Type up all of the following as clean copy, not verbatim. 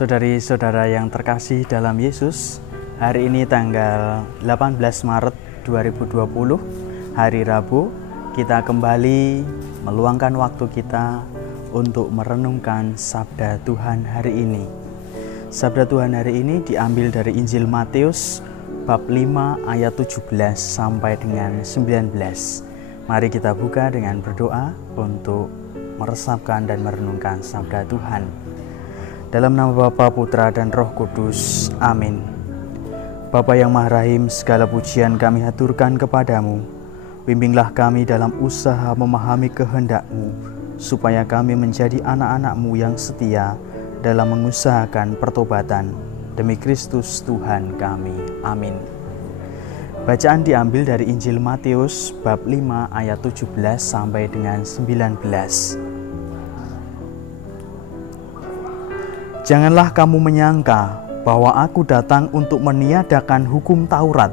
Saudari-saudara yang terkasih dalam Yesus, hari ini tanggal 18 Maret 2020, hari Rabu, kita kembali meluangkan waktu kita untuk merenungkan Sabda Tuhan hari ini. Sabda Tuhan hari ini diambil dari Injil Matius bab 5 ayat 17 sampai dengan 19. Mari kita buka dengan berdoa untuk meresapkan dan merenungkan Sabda Tuhan. Dalam nama Bapa, Putra, dan Roh Kudus. Amin. Bapa yang Maha Rahim, segala pujian kami haturkan kepadamu. Bimbinglah kami dalam usaha memahami kehendak-Mu, supaya kami menjadi anak-anak-Mu yang setia dalam mengusahakan pertobatan. Demi Kristus Tuhan kami. Amin. Bacaan diambil dari Injil Matius bab 5 ayat 17 sampai dengan 19. Janganlah kamu menyangka bahwa aku datang untuk meniadakan hukum Taurat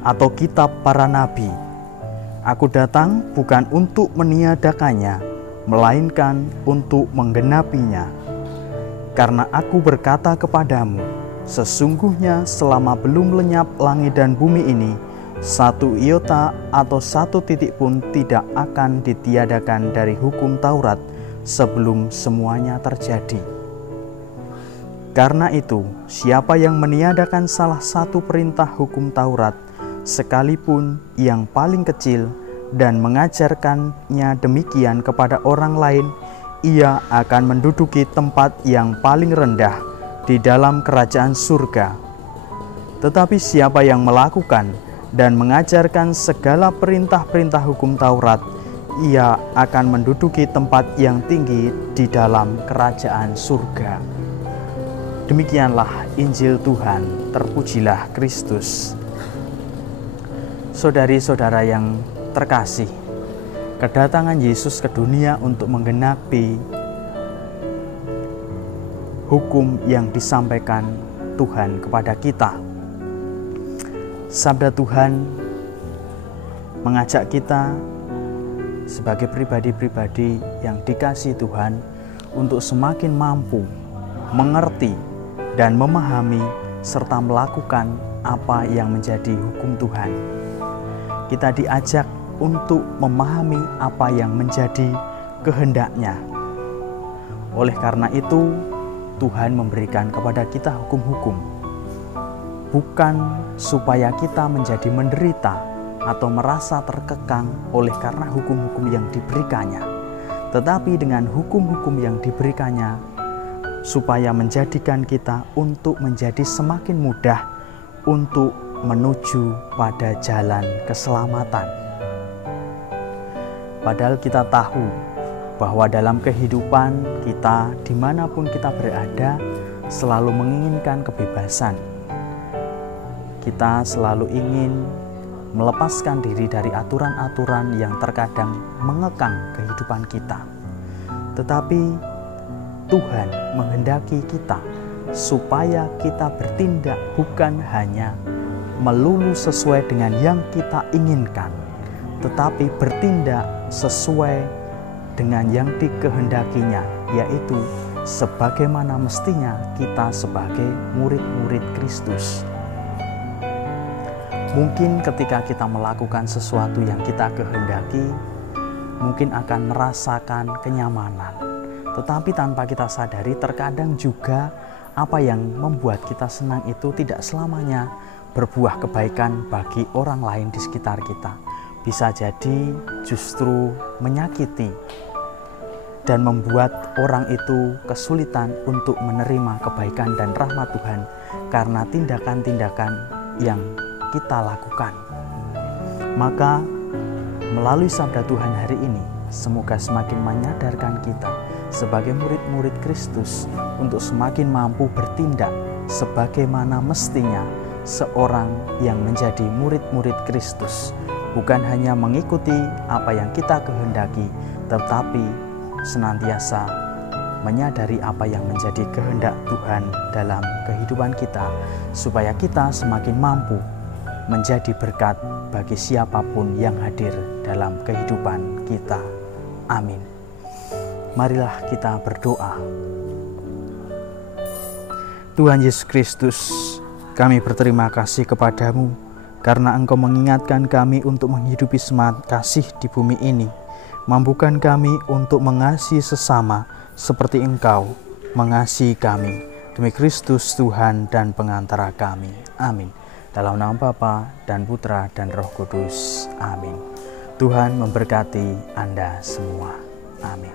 atau kitab para nabi. Aku datang bukan untuk meniadakannya, melainkan untuk menggenapinya. Karena aku berkata kepadamu, sesungguhnya selama belum lenyap langit dan bumi ini, satu iota atau satu titik pun tidak akan ditiadakan dari hukum Taurat sebelum semuanya terjadi. Karena itu, siapa yang meniadakan salah satu perintah hukum Taurat, sekalipun yang paling kecil, dan mengajarkannya demikian kepada orang lain, ia akan menduduki tempat yang paling rendah di dalam kerajaan surga. Tetapi siapa yang melakukan dan mengajarkan segala perintah-perintah hukum Taurat, ia akan menduduki tempat yang tinggi di dalam kerajaan surga. Demikianlah Injil Tuhan, terpujilah Kristus. Saudari-saudara yang terkasih, kedatangan Yesus ke dunia untuk menggenapi hukum yang disampaikan Tuhan kepada kita. Sabda Tuhan mengajak kita sebagai pribadi-pribadi yang dikasihi Tuhan untuk semakin mampu mengerti dan memahami serta melakukan apa yang menjadi hukum Tuhan. Kita diajak untuk memahami apa yang menjadi kehendak-Nya. Oleh karena itu, Tuhan memberikan kepada kita hukum-hukum, bukan supaya kita menjadi menderita atau merasa terkekang oleh karena hukum-hukum yang diberikannya, tetapi dengan hukum-hukum yang diberikannya supaya menjadikan kita untuk menjadi semakin mudah untuk menuju pada jalan keselamatan. Padahal kita tahu bahwa dalam kehidupan kita, dimanapun kita berada, selalu menginginkan kebebasan. Kita selalu ingin melepaskan diri dari aturan-aturan yang terkadang mengekang kehidupan kita. Tetapi Tuhan menghendaki kita supaya kita bertindak bukan hanya melulu sesuai dengan yang kita inginkan, tetapi bertindak sesuai dengan yang dikehendakinya, yaitu sebagaimana mestinya kita sebagai murid-murid Kristus. Mungkin ketika kita melakukan sesuatu yang kita kehendaki, mungkin akan merasakan kenyamanan. Tetapi tanpa kita sadari, terkadang juga apa yang membuat kita senang itu tidak selamanya berbuah kebaikan bagi orang lain di sekitar kita. Bisa jadi justru menyakiti dan membuat orang itu kesulitan untuk menerima kebaikan dan rahmat Tuhan karena tindakan-tindakan yang kita lakukan. Maka melalui sabda Tuhan hari ini, semoga semakin menyadarkan kita sebagai murid-murid Kristus untuk semakin mampu bertindak sebagaimana mestinya seorang yang menjadi murid-murid Kristus, bukan hanya mengikuti apa yang kita kehendaki, tetapi senantiasa menyadari apa yang menjadi kehendak Tuhan dalam kehidupan kita, supaya kita semakin mampu menjadi berkat bagi siapapun yang hadir dalam kehidupan kita. Amin. Marilah kita berdoa. Tuhan Yesus Kristus, kami berterima kasih kepadamu karena Engkau mengingatkan kami untuk menghidupi semangat kasih di bumi ini. Mampukan kami untuk mengasihi sesama seperti Engkau mengasihi kami. Demi Kristus Tuhan dan pengantara kami. Amin. Dalam nama Bapa dan Putra dan Roh Kudus. Amin. Tuhan memberkati Anda semua. Amin.